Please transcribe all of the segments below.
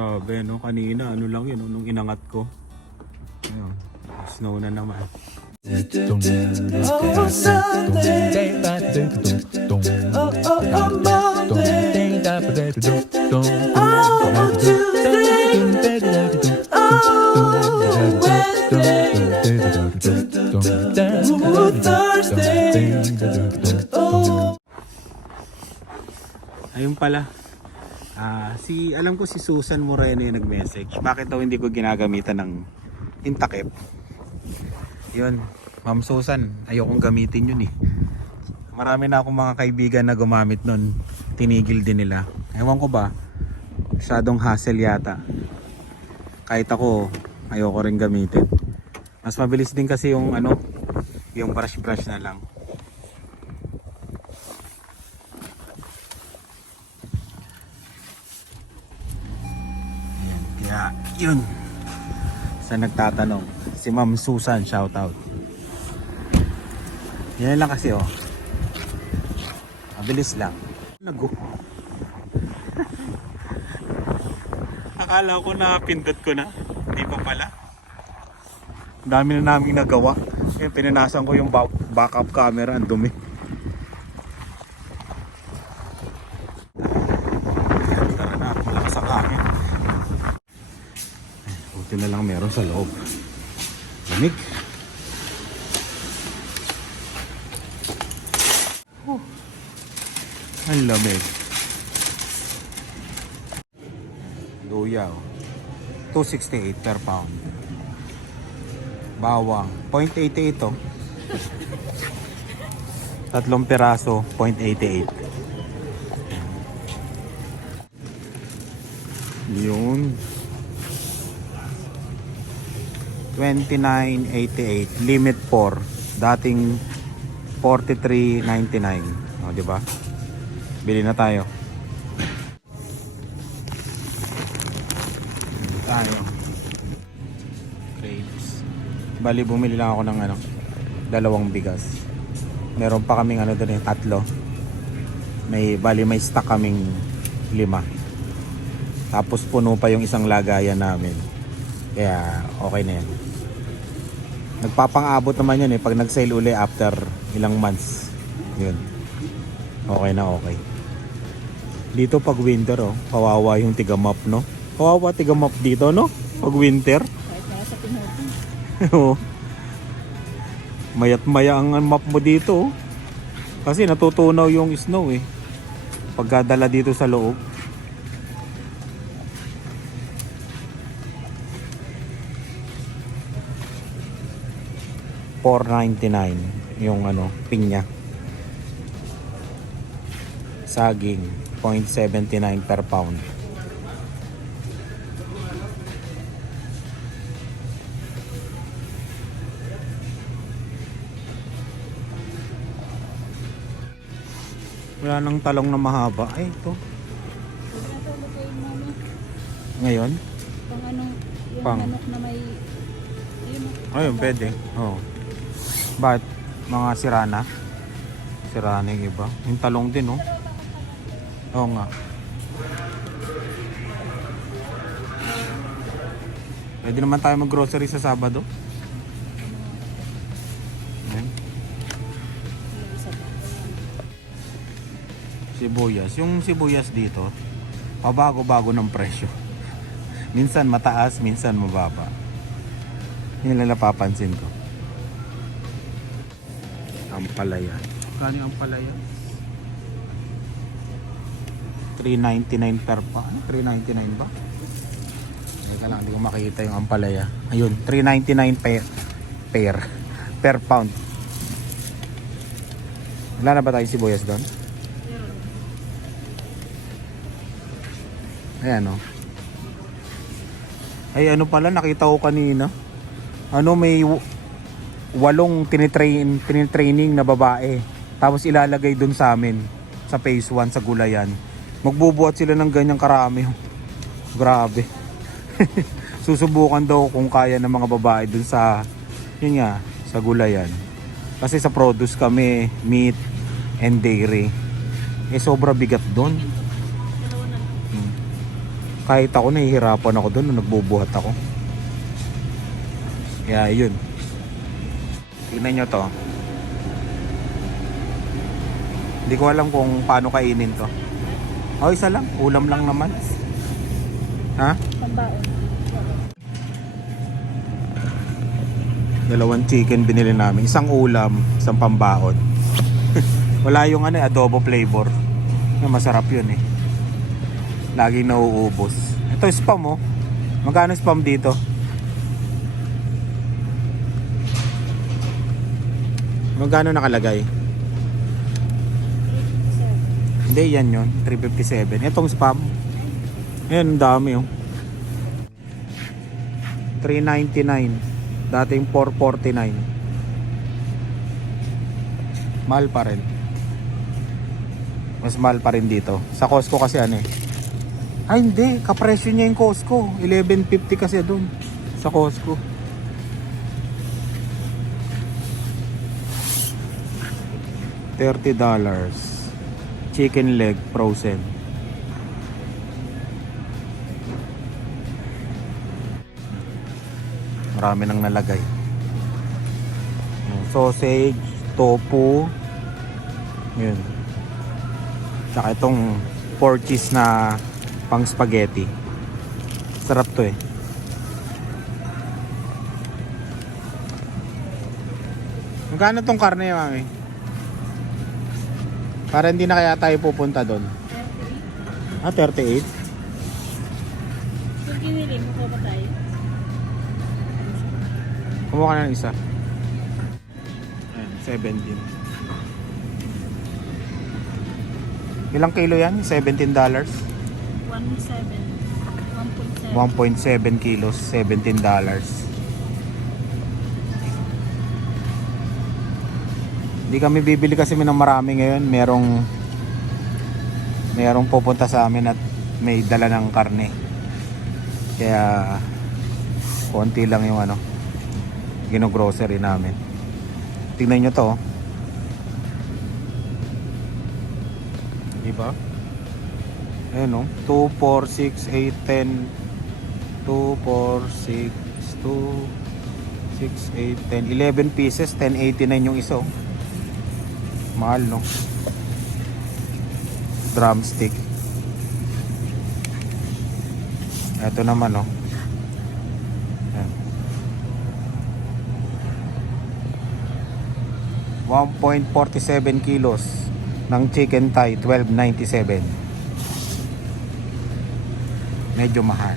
Grabe, no? Kanina, ano lang yun, nung inangat ko. Ayun, snow na naman. Ayun pala. Alam ko si Susan Moreno yung nag-message. Bakit daw hindi ko ginagamitan ng intakip? Yun, Ma'am Susan, ayokong gamitin yun eh. Marami na akong mga kaibigan na gumamit nun. Tinigil din nila. Ewan ko ba, masyadong hassle yata. Kahit ako, ayoko rin gamitin. Mas mabilis din kasi yung yung brush na lang. Kaya yun, sa nagtatanong, si Ma'am Susan, shoutout. Yan lang kasi mabilis lang. Akala ko na pindot ko na, hindi pa pala. Dami na naming nagawa. Pinanasan ko yung backup camera, ang dumi. Tara na, malakas ang hangin. Buti na lang meron sa loob. Lamig. Ang lamig. Luya, 268 per pound. Bawang 0.88 to. Tatlong piraso 0.88. Yun, 29.88 limit 4, dating 43.99. O, di ba? Bili na tayo. Grapes. Bali bumili lang ako ng dalawang bigas. Meron pa kaming doon tatlo. May stock kaming 5. Tapos puno pa yung isang lagayan namin. Kaya okay na yan. Nagpapang-abot naman yan pag nag-sale uli after ilang months. Yun. Okay na okay. Dito pag winter kawawa yung tigamap, no? Kawawa tigamap dito, no? Pag winter. Kahit nasa Pinoy. Mayat maya ang map mo dito. Kasi natutunaw yung snow pagkadala dito sa loob. $4.99 yung pinya. Saging 0.79 per pound. Wala nang talong na mahaba. Ay, ito. Ngayon? Yung Pang manok na may... ayun, pwede. But, mga sirana. Sirana yung iba. Yung talong din, Oo nga. Pwede naman tayo mag-grocery sa Sabado. Ayan. Sibuyas. Yung sibuyas dito, pabago-bago ng presyo. Minsan mataas, minsan mababa. Yun lang napapansin ko. Ampalaya. Kano yung ampalaya? 3.99 per pa. 3.99 ba? Teka lang, hindi ko makikita yung ampalaya. Ayun, 3.99 per pound. Wala na ba tayong sibuyas doon? Ayan Ay pala, nakita ko kanina. May 8 tinitraining na babae. Tapos ilalagay doon sa amin sa phase 1 sa gulayan. Magbubuhat sila ng ganyang karami. Grabe. Susubukan daw kung kaya ng mga babae dun sa sa gulayan. Kasi sa produce kami, meat and dairy. Sobra bigat doon. Kahit ako nahihirapan ako doon nung nagbubuhat ako. Kaya yun. Tingnan nyo to. Hindi ko alam kung paano kainin to. Oh, isa lang. Ulam lang naman. Ha? Pambaon. Dalawang chicken binili namin. Isang ulam, isang pambaon. Wala yung adobo flavor. Masarap yun eh. Laging nauubos. Ito spam oh. Magkano spam dito? Magkano nakalagay? Hindi, yan yun. 357. Itong spam. Ayan, ang dami oh. 399. Dating 449. Mahal pa rin. Mas mahal pa rin dito. Sa Costco kasi ano eh. Ay hindi, kapresyo niya yung Costco. 11.50 kasi doon sa Costco. $30. Chicken leg frozen. Marami nang nalagay. Sausage, tofu. Yun. Tsaka itong 4 cheese na pang spaghetti. Sarap to eh. Magkano tong karne, mami? Para hindi na kaya tayo pupunta doon. 38? Kung kinili mo ko ba tayo? Kumuha ka na ng isa. Ayan, 17. Ilang kilo yan? $17? 1.7 1.7 kilos, $17. Hindi kami bibili kasi ng marami ngayon. Merong pupunta sa amin at may dala ng karne. Kaya konti lang yung gino-grocery namin. Tingnan nyo to. Diba? Ayan o. 2, 4, 6, 8, 10. 2, 4, 6, 2, 6, 8, 10. 11 pieces. 10.89 yung isa. Mahal no? Drumstick. Ito naman oh. Ayan. 1.47 kilos ng chicken thigh, $12.97. Medyo mahal.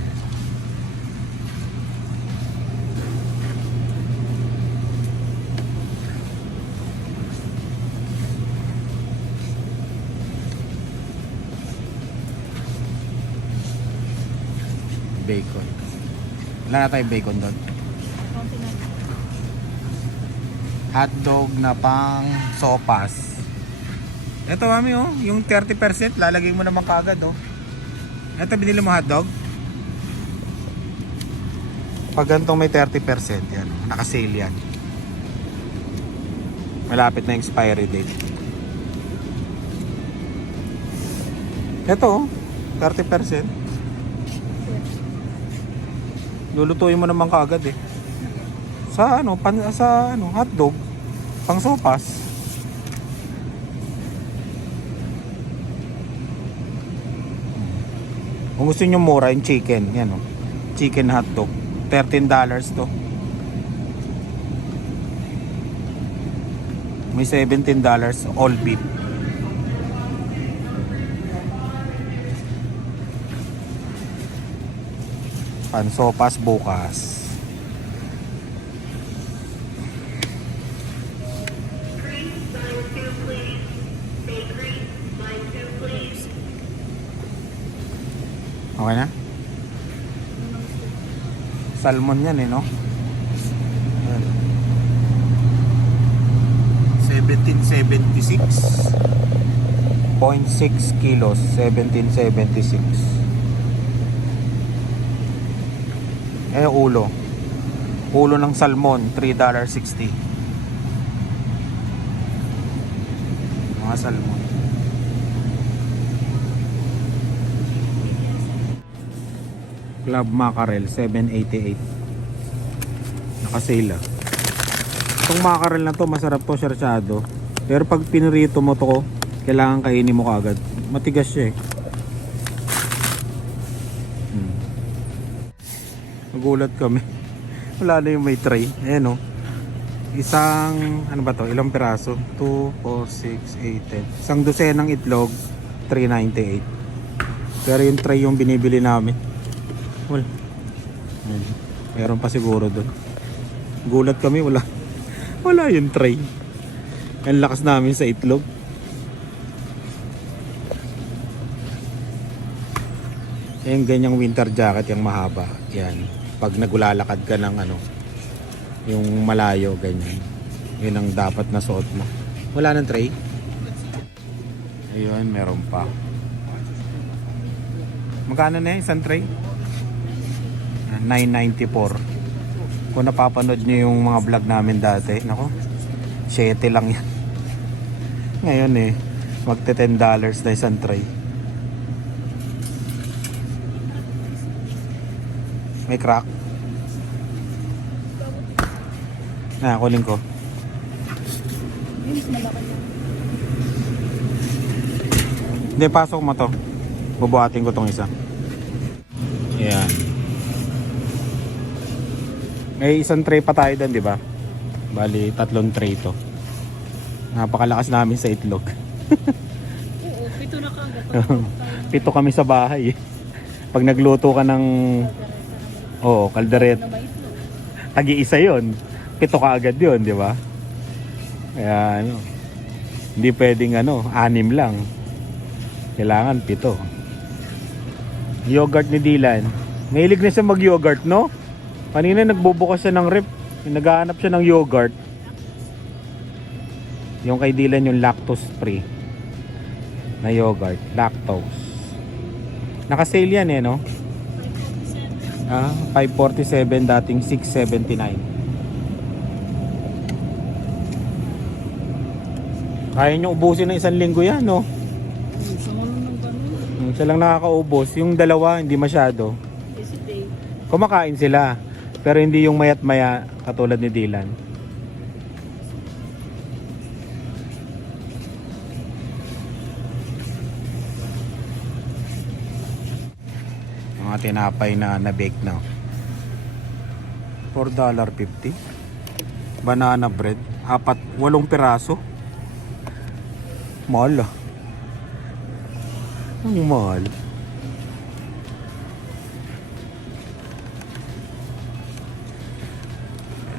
Bacon. Wala na tayong bacon doon. Konti na. Hotdog na pang sopas. Ito mami oh, yung 30% lalagay mo naman kaagad oh. Ito binili mo hotdog. Pag ganitong may 30% yan, naka-sale yan. Malapit na expiry date. Ito oh, 30%. Lulutuin mo naman kaagad eh. Sa hotdog, pang sopas. Kung gusto niyo mura yung chicken, yan oh. Chicken hotdog, $13 to. May $17 all beef. Pansopas bukas. Okay na? Salmon yan eh no? 1776.6 kilos, 1776. Eh ulo ng salmon $3.60. Mga salmon. Club Mackerel, 788. Naka-sale ah. Itong mackerel na to, masarap to, sarsyado. Pero pag pinirito mo to, kailangan kainin mo kagad. Matigas siya eh. Nagulat kami. Wala na yung may tray. Ayan o. Isang, ano ba to? Ilang piraso? 2, 4, 6, 8, 10. Isang dosenang itlog, 398. Pero yung tray yung binibili namin. Wala. Meron pa siguro doon. Gulat kami, wala. Wala yung tray. Ang lakas namin sa itlog. Yung ganyang winter jacket, yung mahaba. Yan. Pag naglalakad ka ng ano, yung malayo, ganyan. Yun ang dapat na suot mo. Wala ng tray. Ayun, meron pa. Magkano na yung isang tray? 994. Kung napapanood nyo yung mga vlog namin dati, nako, 7 lang yan. Ngayon eh, magte $10 na isang tray. May crack. Kunin ko. Mas malaki. Hindi, pasok mo to. Bubuhatin ko tong isa. Ayan. May isang tray pa tayo doon, di ba? Bali, 3 tray to. Napakalakas namin sa itlog. Oo, 7 na kagad. 7 kami sa bahay. Pag nagluto ka ng kaldereta, tagi-isa yun. 7 ka agad yun, di ba? Kaya ano, hindi pwedeng 6 lang. Kailangan 7. Yogurt ni Dylan. Mahilig na siya mag-yogurt, no? Kanina nagbubukas siya ng rep. Naghahanap siya ng yogurt. Yung kay Dylan yung lactose free na yogurt. Lactose. Naka-sale yan eh, no? 547 dating 679. Kaya nyo ubusin ng 1 linggo yan, no? Siya lang nakakaubos. Yung dalawa, hindi masyado. Kumakain sila. Pero hindi yung mayat maya katulad ni Dylan. Mga tinapay na bake na. $4.50. Banana bread. 8 piraso. Mahal ah. Ang mahal.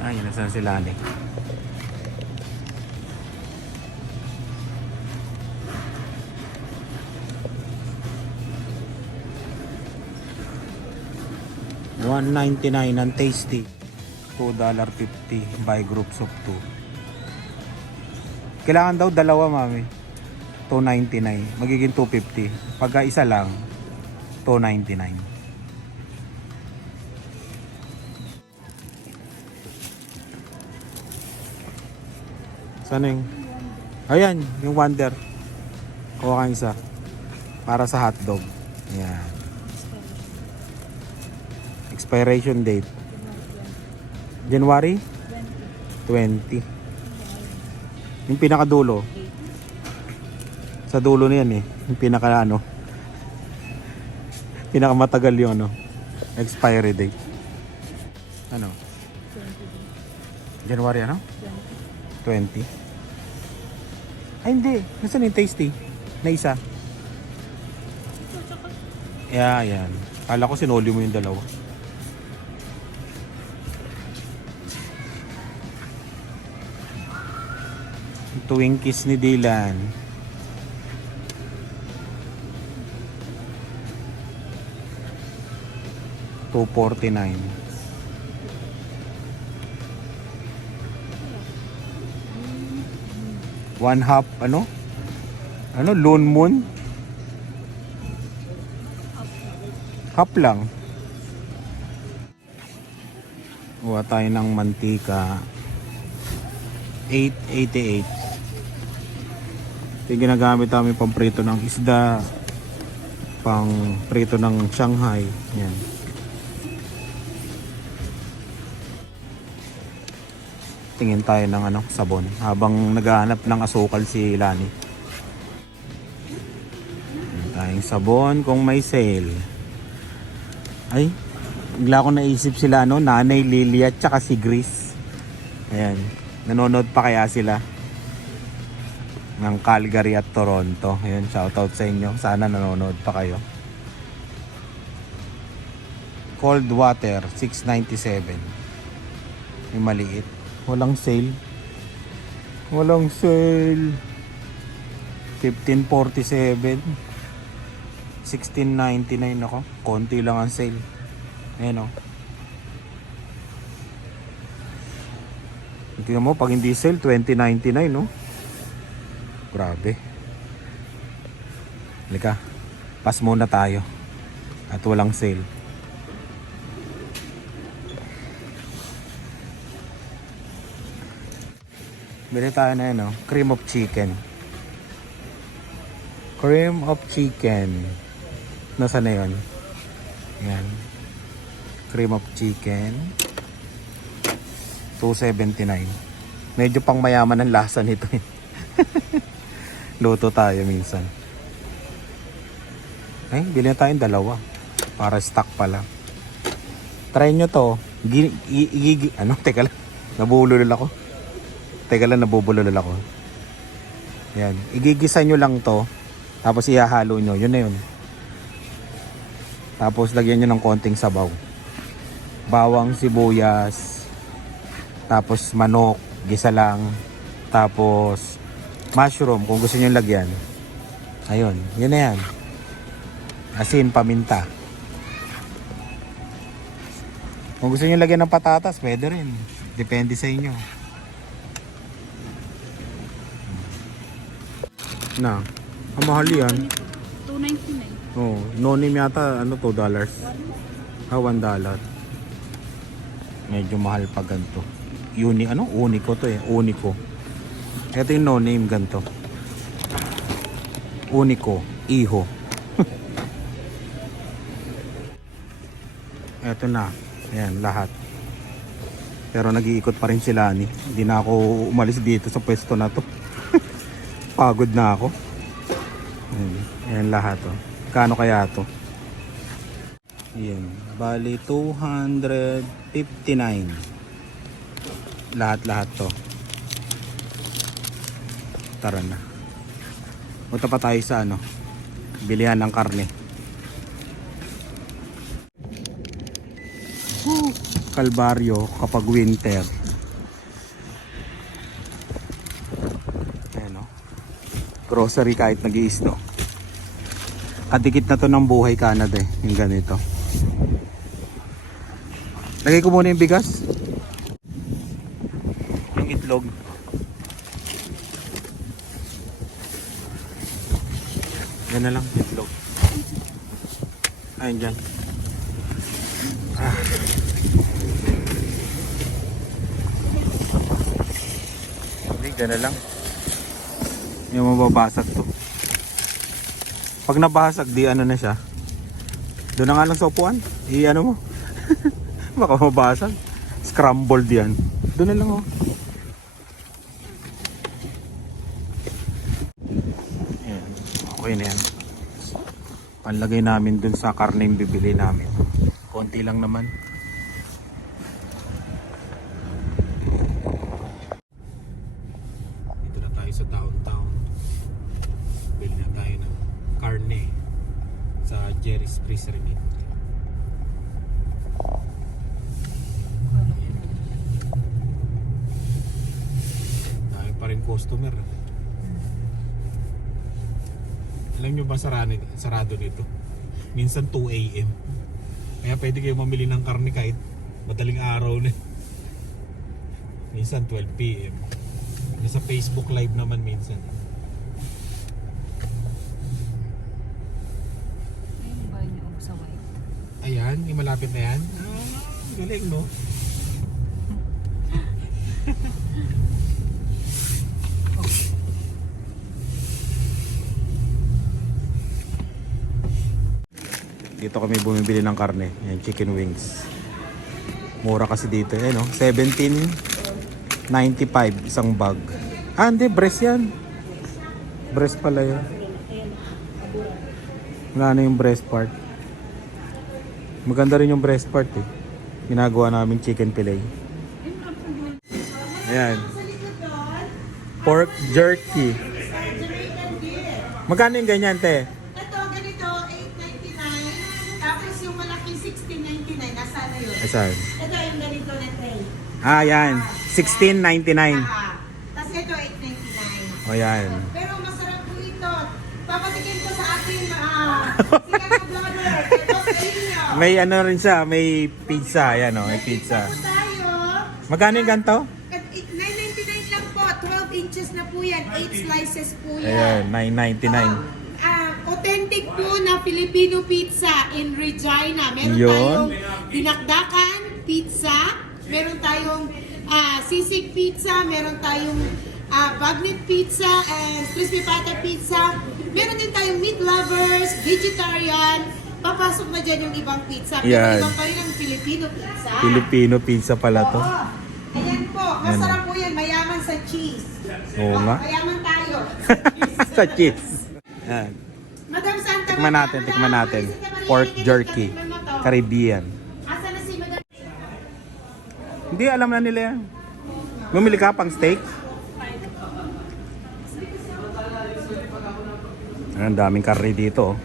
Ay, nasan sila ni? $1.99 ang tasty. $2.50 by groups of 2. Kailangan daw dalawa, mami. $2.99. Magiging $2.50. Pagka isa lang, $2.99. Saan yung? Ayan, yung Wonder. Kuha kang isa. Para sa hotdog. Ayan. Expiration date. January 20. Yung pinakadulo. Sa dulo na yan eh. Yung pinakamatagal yung expiry date. Ano? January 20. Ay hindi. Nasaan yung tasty? Na isa. Yeah, yan. Kala ko sinuli mo yung dalawa. Twinkies ni Dylan. $2.49. One half, Lone Moon? Half lang. Kuha tayo ng mantika. $8.88. Ito yung ginagamit namin pang prito ng isda, pang prito ng Shanghai. Yan. tingin tayo ng ano, sabon habang naghahanap ng asukal si Lani. Tingin tayong sabon kung may sale. Ay, bigla ko naisip sila, no, Nanay Lilia at saka si Grace. Ayan, nanonood pa kaya sila ng Calgary at Toronto. Ayan, shoutout sa inyo, sana nanonood pa kayo. Cold water 697. May maliit. Walang sale. Walang sale. 1547. 1699 ako. Konti lang ang sale. Ayan o. Tingnan mo, pag hindi sale, 2099, no? Grabe. Halika. Pass muna tayo. At walang sale. Bili tayo na yun, no? Cream of chicken. Cream of chicken. Nasaan na yun? Yan. Cream of chicken. 279. Medyo pang mayaman ang lasa nito. Luto tayo minsan. Ay, bili na tayong dalawa. Para stock pala. Try nyo to. Teka lang. Nabulol ako. Teka lang, nabubulol ako. Yan. Igigisa nyo lang to. Tapos ihahalo nyo. Yun na yun. Tapos lagyan nyo ng konting sabaw. Bawang, sibuyas. Tapos manok. Gisa lang. Tapos mushroom kung gusto nyo lagyan. Ayun. Yun na yan. Asin, paminta. Kung gusto nyo lagyan ng patatas, pwede rin. Depende sa inyo. Na, ang mahal yan. 299. Oh, no name yata, ano, $2. Ah, $1. Medyo mahal pa ganito. Unico to eh, Unico. Ito yung no name ganito. Unico, Iho. Ito na, ayan, lahat. Pero nag-iikot pa rin sila ni. Hindi na ako umalis dito sa pwesto na to. Pagod na ako. Ayan lahat oh. Kano kaya to? Ayan. Bali 259. Lahat to. Tara na. Punta pa tayo sa ano, bilihan ng karne. Kalbaryo kapag winter. Grocery kahit nag-i-snow. Kadikit na to ng buhay Canada eh. Yung ganito. Lagay ko muna yung bigas. Yung itlog. Yan na lang, itlog. Ayun dyan. Hindi, dyan na lang. Yung mababasag to. Pag nabasag, di ano na siya. Doon na nga lang sa upuan. I-ano mo. Baka mabasag. Scrambled yan. Doon na lang oh. Ayan. Okay na yan. Panlagay namin dun sa karne yung bibili namin. Konti lang naman. Dito na tayo sa downtown. Bili na tayo ng karne sa Jerry's Freezer Meat. Tayo pa rin customer. Alam nyo ba sarado nito? Minsan 2 AM. Kaya pwede kayo mamili ng karne kahit madaling araw na. Minsan 12 PM. Sa Facebook live naman minsan. Ayun ba niyo sa white? Ayan, yung malapit na yan. Galing no? Dito kami bumibili ng karne. Yan, chicken wings. Mura kasi dito. Ayan, no? 17 95 isang bag. Ah, hindi. Breast yan. Breast pala yun. Wala na yung breast part. Maganda rin yung breast part eh. Ginagawa namin chicken fillet. Ayan. Pork jerky. Magkano yung ganyan, te? Ito, ganito, 8.99. Tapos yung malaking 16.99. Nasaan na yun? Asan? Ito yung ganito na tray. Ah, yan. 16.99. Tapos ito, 8.99. O yan. Pero masarap po ito. Papatikin ko sa ating sikat na vlogger. Ito sa inyo. May ano rin siya, may pizza. Ayan o, may pizza. Ito po tayo. Magkano yung ganito? 9.99 lang po. 12 inches na po yan. 8 slices po yan. Ayan, 9.99. Authentic po na Filipino pizza in Regina. Meron Yun. tayong dinakdakan pizza, meron tayong sisig pizza, meron tayong bagnet pizza and crispy pata pizza. Meron din tayong meat lovers, vegetarian. Papasok na dyan yung ibang pizza. Pero Yan. iba pa rin ang Filipino pizza. Filipino pizza pala to. Oo. Ayan po. Masarap po yan. Mayaman sa cheese. Oo nga. Mayaman tayo. Sa cheese. Ayan. Madam Santa Tikman natin, tikman natin. Pork jerky. Caribbean. Asa na si Madam? Hindi, alam na nila yan. Bumili ka pang steak? Ang daming curry dito. Oh.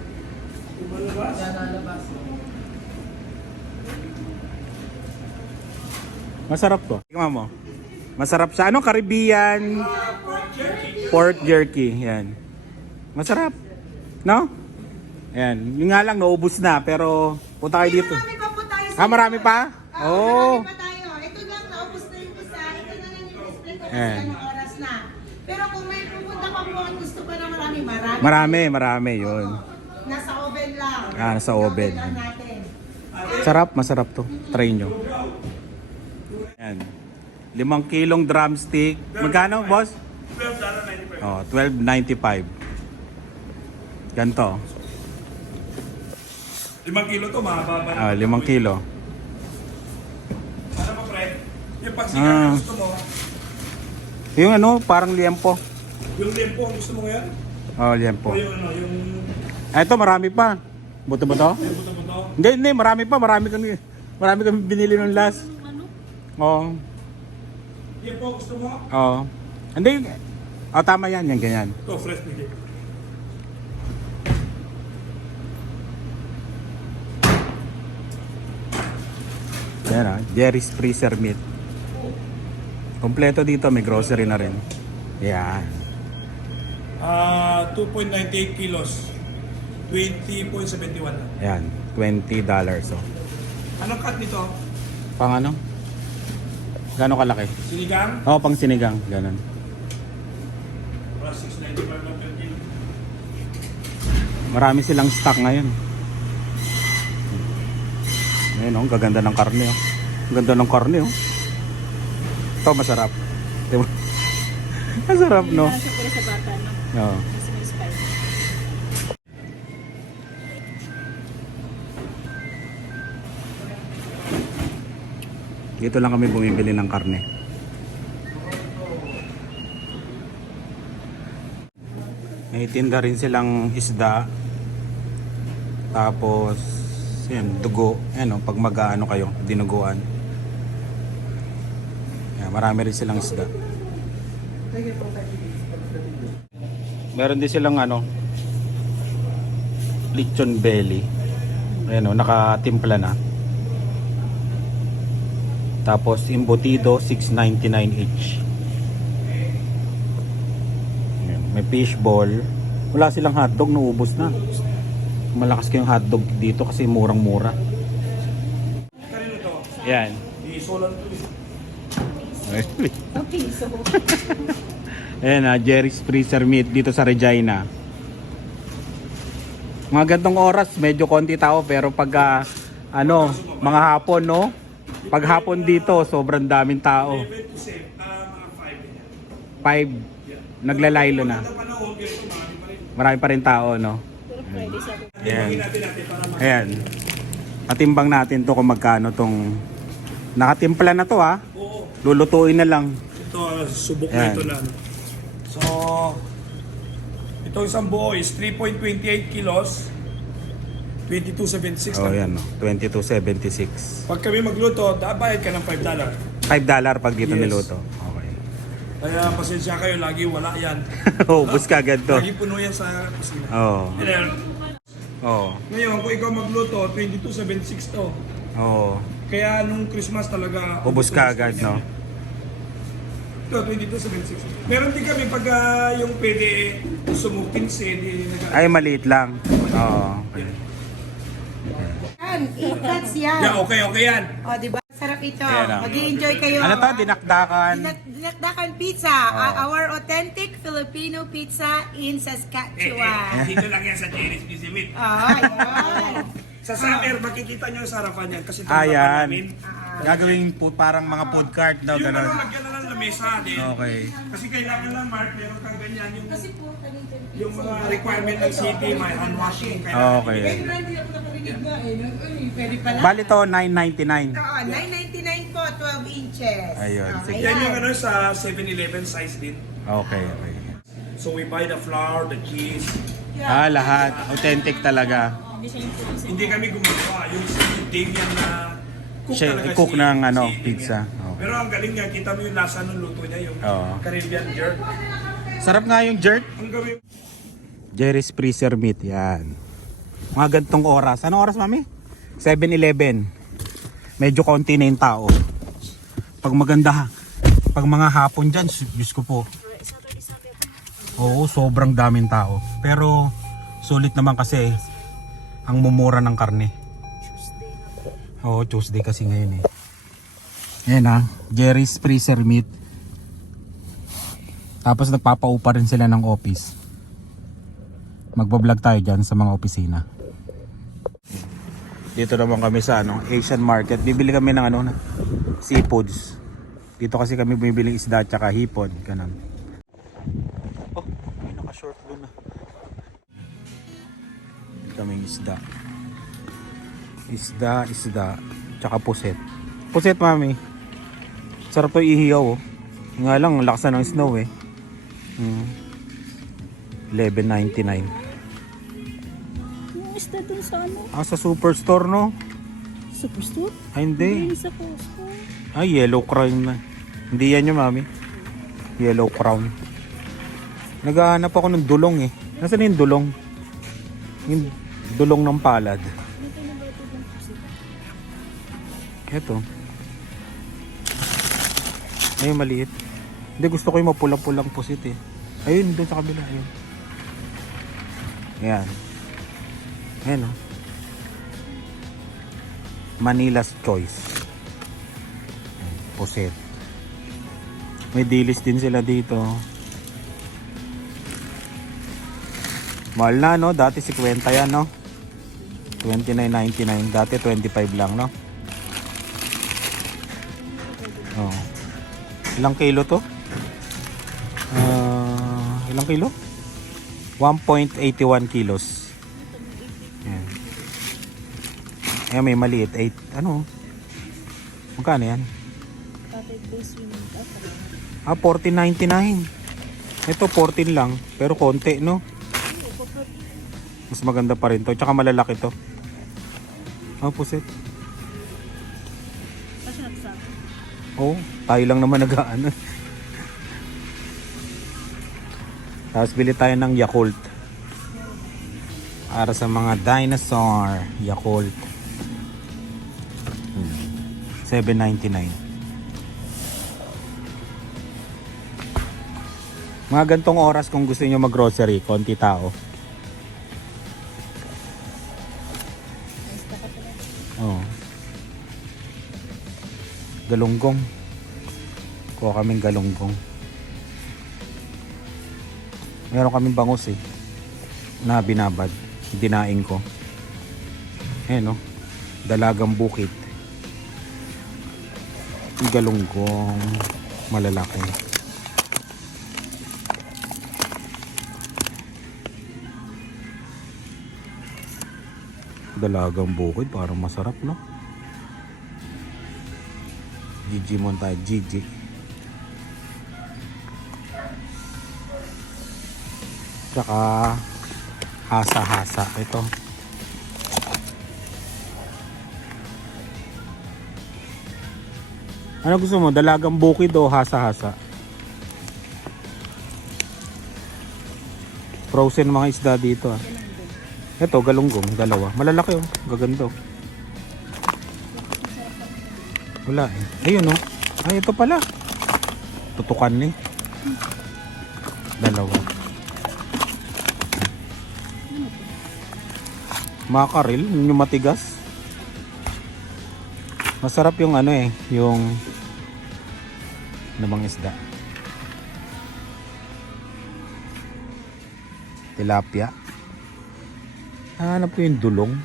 Masarap to. Tingnan mo. Masarap siya. Anong Caribbean? Pork jerky. Yan. Masarap. No? Ayan. Yung nga lang, naubos na. Pero, punta kayo dito. Marami pa po tayo sa Marami pa? Oo. Marami pa tayo. Ito lang, naubos na yung isa. Ito na lang yung display ko kasi Ayan. anong oras na. Pero kung may pupunta pa po at gusto pa na marami. Marami. Yun. Nasa oven lang. Nasa oven. Lang natin. Sarap, masarap to. Try nyo. Ayan. 5 kilong drumstick. Magkano, boss? $12.95. Oh, $12.95. Ganto. 5 kilo to, mahaba. Ah, 5 kilo. Ano pa, pre? Yung pagsikat na gusto mo, Yung ano, parang liempo. yung lempo, gusto mo ngayon? Oh, liempo. O yung ano, yung Ito, marami pa. Buto ba to? buto-buto? Hindi, marami pa. Marami kami binili nung last. Oo. Lempo, gusto mo? Oo. Hindi. Oh, tama yan. Yan, ganyan. Ito, fresh bigay. Yan ah. Jerry's Freezer Meat. Kompleto dito. May grocery na rin. Yan. 2.98 kilos. 20.71 lang. Yan. $20. Oh. Anong cut nito? Pang ano? Gano'ng kalaki? Sinigang? Oo, pang sinigang. Ganon. Para 6.95 lang per kilo. Marami silang stock ngayon. Ayun oh, ang gaganda ng karne oh. Ang ganda ng karne oh. Ito masarap. Diba? Masarap no? Nasa pala sa bata, no? Oo. Kasi may spice. Dito lang kami bumibili ng karne. May tinda rin silang isda. Tapos yan, dugo. Yan oh, pag mag-aano kayo, dinuguan. Yan, marami rin silang isda. Meron din silang ano, lechon belly. Ayan oh, nakatimpla na. Tapos embutido, $6.99 each. Ayan, may fish ball. Wala silang hotdog, naubos na. Malakas kayong hotdog dito kasi murang-mura. Kanino to? Yan. Iso lang to. Okay, so Ayan ah, Jerry's Freezer Meat dito sa Regina. Mga gantong oras, medyo konti tao pero pag ano, mga hapon no? Pag hapon dito, sobrang daming tao. 11 to 7, mga 5. 5 naglalaylo na. Ito pa na order to, marami pa rin. Marami pa rin tao no. pero Friday sa Ayan. Natin para Ayan. Patimbang natin to kung magkano tong nakatimpla na to ha. Oo. Lulutuin na lang. Ito, subok Yan. na ito na. Ano. So, ito isang buo is 3.28 kilos, 22.76. Oh, yan, no? 22.76. Pag kami magluto, bayad ka ng $5. $5 pag dito Yes. niluto. Okay. Kaya pasensya kayo, lagi wala yan. Ubus ka agad to. Lagi puno yan sa kusina. Oo. And then, Oo. ngayon, kung ikaw magluto, 22.76 to. Oo. Kaya nung Christmas talaga... Ubus ka agad, no? Ito, 22.76. Meron din kami pag yung pwede gusto mo 15, Ay, maliit lang. Oo. Yan, 8 cuts yan. Yeah, okay yan. O, diba? Sarap ito. Ayan, ah. Mag-i-enjoy kayo. Ano to? Dinakdakan. Dinakdakan pizza. Our authentic Filipino pizza in Saskatchewan. Dito lang yan sa Jerry's Busy Meat. Ayan. Sa summer, makikita nyo yung sarapan yan. Kasi ito Ayan. namin. Gagawing po parang mga food cart daw. Yung Ganun. lagyan na lang ng lamesa din. Okay. Kasi kailangan lang, Mark, meron kang ganyan. Yung mga requirement ng city, may hand washing. Okay. Pwede pala. Bali to, $9.99. Oo, $9.99 po, 12 inches. Ayun, Oh, sige. Yan yung ano sa 7-Eleven size din. Okay, okay. So we buy the flour, the cheese. Lahat. Authentic talaga. Hindi kami gumagawa. Yung si Damian na cook Siya, talaga cook ng ano, Damian. pizza. Okay. Pero ang galing nga, kita mo yung lasa ng luto niya, yung Oo. Caribbean jerk. Sarap nga yung jerk. Ang gawin, Jerry's Freezer Meat, yan. Mga gantong oras. Anong oras, mami? 7-Eleven. Medyo konti na yung tao. Pag maganda, pag mga hapon dyan, Diyos ko po. Oo, sobrang daming tao. Pero, sulit naman kasi, ang mumura ng karne. Oo, Tuesday kasi ngayon eh. Ayan ha, Jerry's Freezer Meat. Tapos nagpapaupa rin sila ng office. Magbablog tayo dyan sa mga opisina. Dito naman kami sa Asian market. Bibili kami ng seafoods. Dito kasi kami bumibili isda at saka hipon. Ganun. Oh, may naka-short doon na. Dito kami isda. Isda. Tsaka puset. Puset, mami. Sarap to ihiyaw, oh. Nga lang, lakas na ng snow eh. 11.99. Yung isda dun sa ano? Sa superstore, no? Superstore? Ay, hindi. Yung sa Costco. Yellow crown na. Hindi yan yung mami. Yellow crown. Naghahanap ako ng dulong eh. Nasaan yung dulong? Yung dulong ng palad. Dito na ba ito ng pusit? Eto. Ayun, maliit. Hindi, gusto ko yung mapula-pulang pusit eh. Ayun, doon sa kabila. Ayun. Ayan. Ayan, oh. Manila's Choice. Pusit. May dilis din sila dito. Mahal na, no? Dati 50 yan, no? 29.99. Dati 25 lang, no? Oh. Ilang kilo to? Ilang kilo? 1.81 kilos. Ayan. Ayan, may maliit. 8, ano? Magkano yan? Tatay base swimming. 14.99. Ito 14 lang. Pero konti, no? Mas maganda pa rin to. Tsaka malalaki to. Pusit. Kasi nagsama. Oo, tayo lang naman nag-ano. Tapos bili tayo ng Yakult. Para sa mga dinosaur. Yakult. 7.99. Mga gantong oras kung gusto niyo mag-grocery, konti tao. Oo. Galunggong. Kuha kaming galunggong. Meron kaming bangus eh. Na binabad. Dinaing ko. Ayan, no? Dalagang bukit. Galunggong. Malalaki. Dalagang bukid. Parang masarap, no? Gigi mo tayo. Gigi. Tsaka hasa-hasa. Ito. Ano gusto mo? Dalagang bukid o hasa-hasa? Frozen mga isda dito ah. Ito, galunggong, dalawa. Malalaki oh, gaganda oh. Wala eh. Ayun oh. Ay, ito pala. Tutukan eh. Dalawa. Makaril, yung matigas. Masarap yung ano eh, yung namang isda. Tilapia. Hanap ko yung dulong.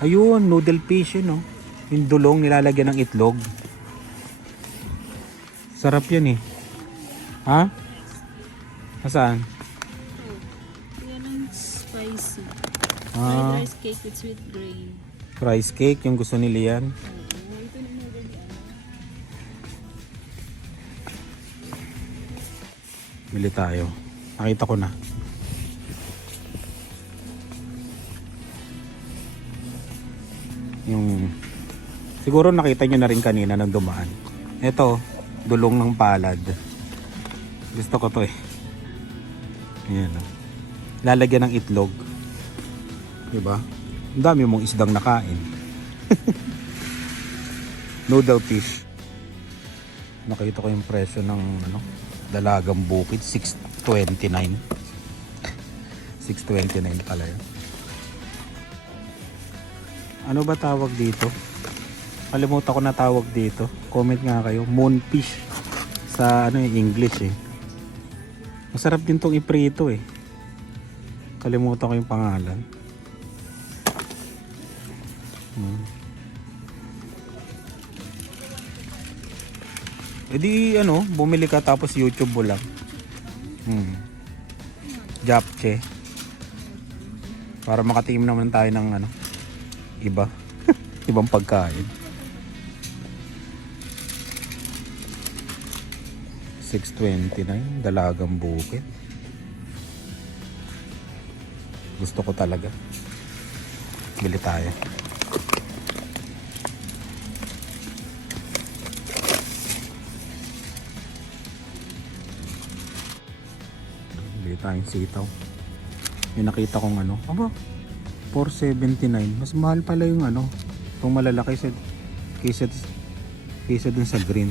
Ayun, noodle fish yun, no? Yung dulong nilalagyan ng itlog. Sarap yan eh. Ha? Saan? Yan ang spicy. Ah, Fried rice cake with sweet grain. rice cake, yung gusto ni Lian. Oo, ito na mo rin ano. Bili tayo. Nakita ko na. Yung siguro nakita nyo na rin kanina nang dumaan. Ito, dulong ng palad. Gusto ko to eh. Ayan. Oh. Lalagyan ng itlog. Diba? Ang dami mong isdang nakain. Noodle fish. Nakita ko yung presyo ng ano, dalagang bukid, 629. 629 pala yun. Ano ba tawag dito? Kalimutan ko na tawag dito. Comment nga kayo. Moonfish sa ano yung English eh. Masarap din tong iprito eh. Kalimutan ko yung pangalan. E di ano, bumili ka tapos YouTube mo lang. Japche. Para makatingin naman tayo ng ano, iba. Ibang pagkain. 629, dalagang bukid. Gusto ko talaga. Bili tayo. Bili tayong sitaw. May nakita kong ano. Aba, 479. Mas mahal pala yung ano. Itong malalaki kaysa dun sa green.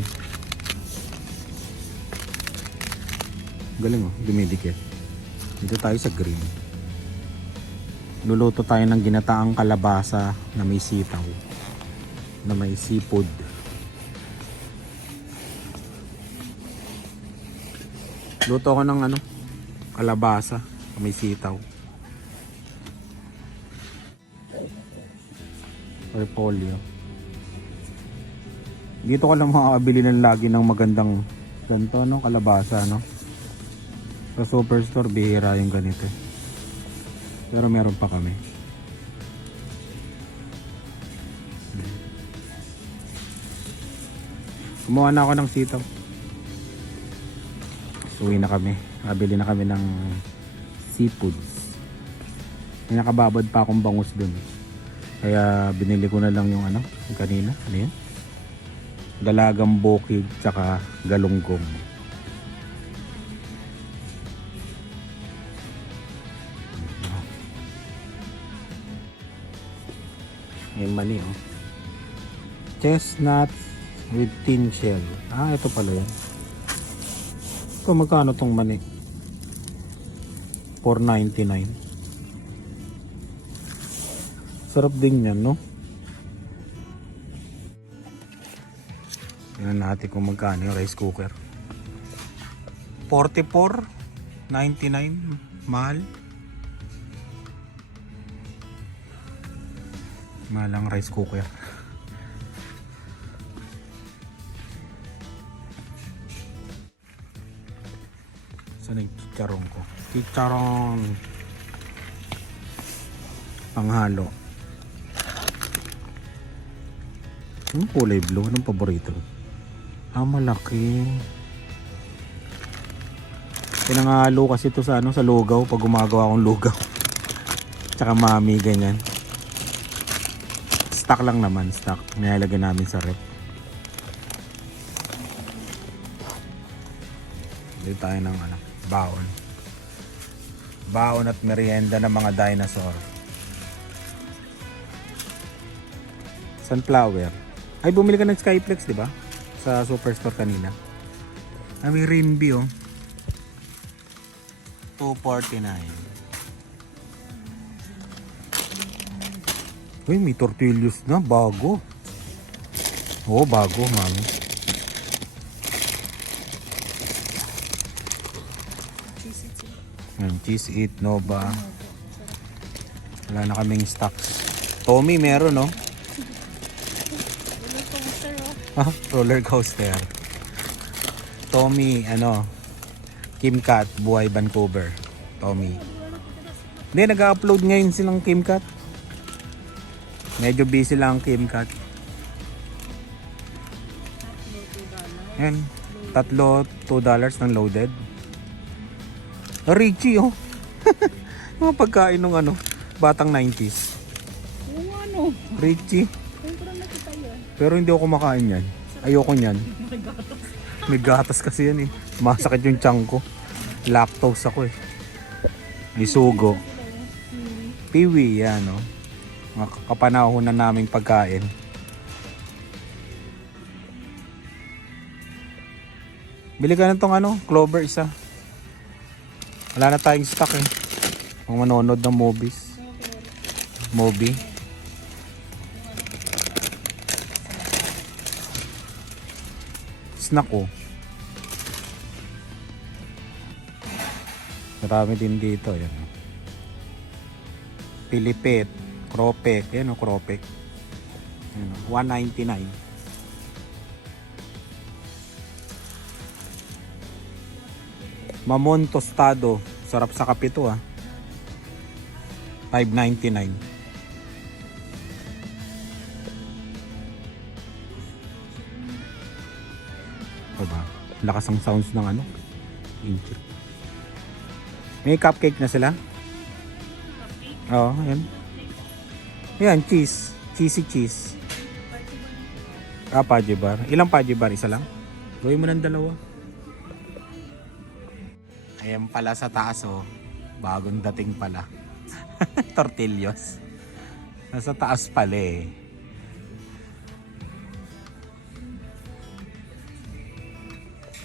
Galing oh, dumidikit. Dito tayo sa green. Luluto tayo ng ginataang kalabasa na may sitaw. Na may seafood. Luto ko ng ano, kalabasa na may sitaw. Repolyo. Dito ko lang makakabili ng lagi ng magandang ganito, no, kalabasa, no. Sa superstore bihira yung ganito. Pero meron pa kami. Kumuha na ako ng sitaw. Uwi na kami. Nabili na kami ng seafoods. May nakababad pa akong bangus dun. Kaya binili ko na lang yung ano, yung kanina. Ano yun? Dalagang bukid tsaka galunggong. Yung mani oh. Chestnuts with tin shell. Ah, ito pala yan. Ito, magkano tong mani? 4.99. Sarap din yan, no? Tingnan natin kung magkano yung rice cooker. 44.99. Mahal. Mahal ang rice cooker. Saan yung chicharon ko? Chicharon panghalo. Yung kulay blue, anong paborito? Ah, malaki. Pinangalo kasi ito sa sa lugaw pag gumagawa akong lugaw. Tsaka mami ganyan. Stock lang naman, stock. Nilalagay namin sa rep. Dito tayo ng baon. Baon at merienda ng mga dinosaur. Sunflower. Ay, bumili ka ng Skyplex, di ba? Sa Superstore kanina. May Rimby, oh. 249. Uy, may tortillas na. Bago. Oo, bago, mami. Cheese It, Nova. Wala na kaming stocks. Tommy meron, no? Roller coaster. Tommy, KimCat, Buhay Vancouver. Tommy. Hindi, nag-upload ngayon silang KimCat. Medyo busy lang ang KimCat. Yan. Tatlo, $2 ng loaded. Richie, oh. Mga pagkain ng batang 90s. Yung Richie. Yung parang nakita yun. Pero hindi ako kumakain yan. Ayoko niyan. May gatas kasi yan eh. Masakit yung tiyan ko. Lactose ako eh. Lisugo. Piwi yan, oh. Mga kapanahon na naming pagkain. Bili ka na tong Clover isa. Wala na tayong stock eh. Kung manonood ng movies. Movie. Snack oh. Marami din dito. Yan. Pilipit. Cropek. Yan o, Cropek. Yan, $1.99. Mamon tostado. Sarap sa kape to ah. $5.99. Diba? Lakas ang sounds ng intro. May cupcake na sila? Oo, yan. Yan, cheese. Cheesy cheese. Paji bar. Ilang paji bar? Isa lang? Gawin mo ng dalawa. Ayan pala sa taas oh. Bagong dating pala. Tortillos. Nasa taas pala eh.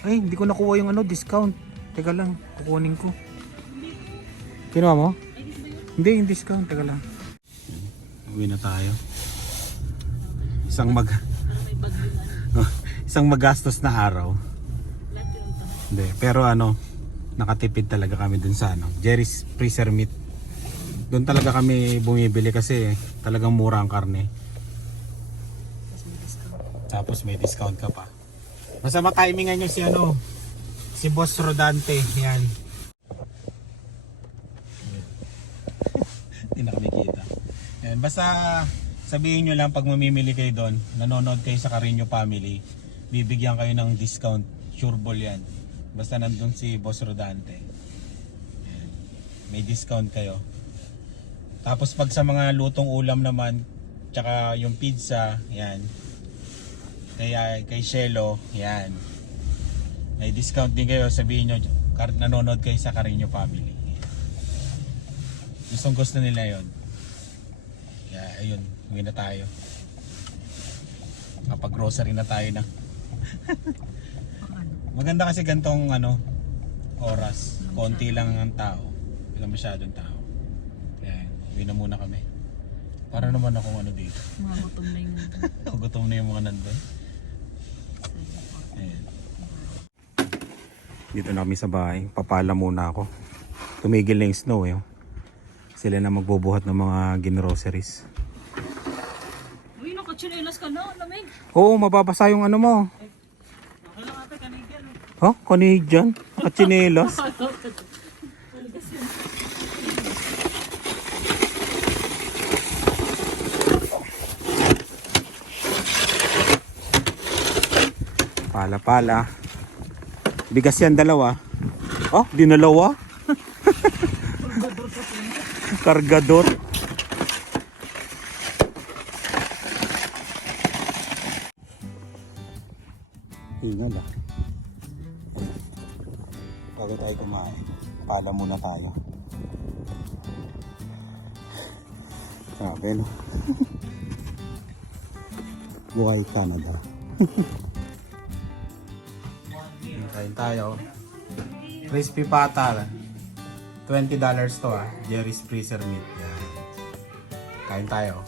Ay, hindi ko nakuha yung discount. Teka lang, kukunin ko. Kinuha mo? Hindi, yung discount. Teka lang. Uwi na tayo. Isang magastos na araw. Hindi, pero nakatipid talaga kami dun sa Jerry's Freezer Meat. Doon talaga kami bumibili kasi talagang mura ang karne. Tapos may discount ka pa. Basta matimingan nyo si Boss Rodante. Yan. Hindi na kami kita. Yan. Basta sabihin nyo lang pag mamimili kayo doon, nanonood kayo sa Carino Family, bibigyan kayo ng discount. Sure ball yan. Basta nandun si Boss Rodante. Yan. May discount kayo. Tapos pag sa mga lutong ulam naman, tsaka yung pizza, yan. Kay Shelo, yan. May discount din kayo, sabihin nyo, nanonood kayo sa Carino Family. Gustong gusto nila yon. Yeah, ayun, uwi na tayo. Kapag grocery na tayo na. Maganda kasi gantong oras. Konti lang ang tao. Wala masyadong tao. Kaya uwi na muna kami. Para naman akong dito. Mga gutom na yung Gutom na yung mga nandun. Ayan. Dito na kami sa bahay. Papala muna ako. Tumigil na yung snow eh. Sila na magbubuhat ng mga groceries. Uy, nakachinelas ka na, lamig. Oo, mababasa yung mo. Oh, Canadian? Nakachinelas? Pala-pala. Bigas yan, 2. Ah, dinalawa? Kargador. Hingal ah. Bago tayo kumain, paalam muna tayo. Grabe no. Buhay Canada. Kain tayo. Crispy pata. $20 to ah. Jerry's Freezer Meat. Yan. Kain tayo.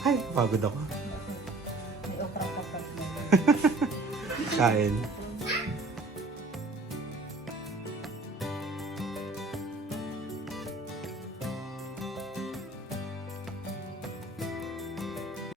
Ay, pagod ako. Kain.